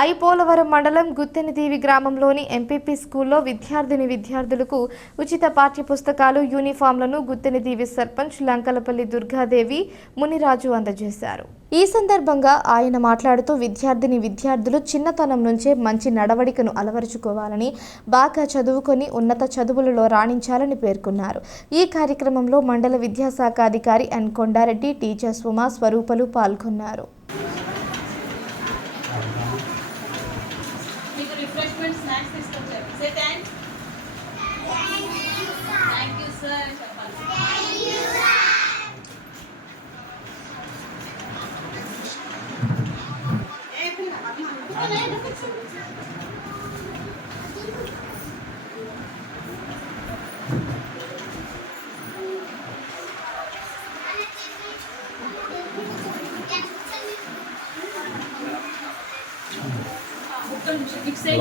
ఐపోలవరం మండలం గుత్తెనదీవి గ్రామంలోని ఎంపీపీ స్కూల్లో విద్యార్థిని విద్యార్థులకు ఉచిత పాఠ్య పుస్తకాలు యూనిఫామ్లను గుత్తెనదీవి సర్పంచ్ లంకలపల్లి దుర్గాదేవి మునిరాజు అందజేశారు. ఈ సందర్భంగా ఆయన మాట్లాడుతూ విద్యార్థిని విద్యార్థులు చిన్నతనం నుంచే మంచి నడవడికను అలవరుచుకోవాలని బాగా చదువుకొని ఉన్నత చదువులలో రాణించాలని పేర్కొన్నారు. ఈ కార్యక్రమంలో మండల విద్యాశాఖ అధికారి ఎన్ కొండారెడ్డి టీచర్స్ ఉమా స్వరూపలు పాల్గొన్నారు. రిఫ్రెష్మెంట్ స్నాక్స్ తీసుకొచ్చారు say thanks thank you sir అని చెప్పాలి ఒక్క నిమిషం Yüksek. Yüksek.